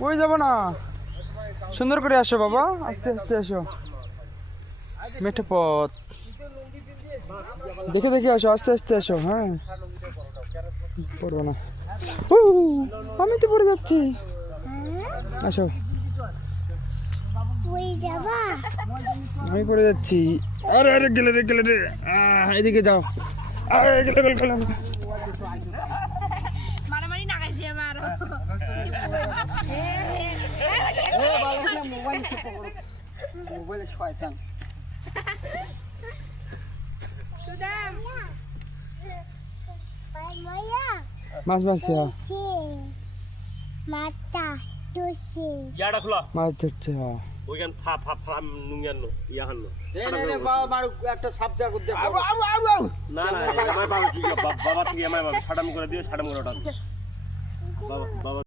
ওই যাব না, সুন্দর করে আসো বাবা, আস্তে আস্তে আসো, মেঠো পথ দেখে দেখে আসো, আস্তে আস্তে আসো। হ্যাঁ পড়বো না, আমি তো পড়ে যাচ্ছি, আসো। আমি পড়ে যাচ্ছি, আরে আরে গেলে রে গেলে রে, এদিকে যাও, আরে গেলে গেলে গেলে। মারামারি না গাইছে আমার মোবাইলে শয়তান সুদাম মাছ মারছে, ইয়াটা খোলা মাছ ধরছে। ওইখান ফার্ম নুঙ্গিয়ান ইয়াহান একটা সাবজা করতে না না আমার বাবা থেকে আমার বাবা সাডাম করে দিও সাডাম করে ওটা বাবা বাবা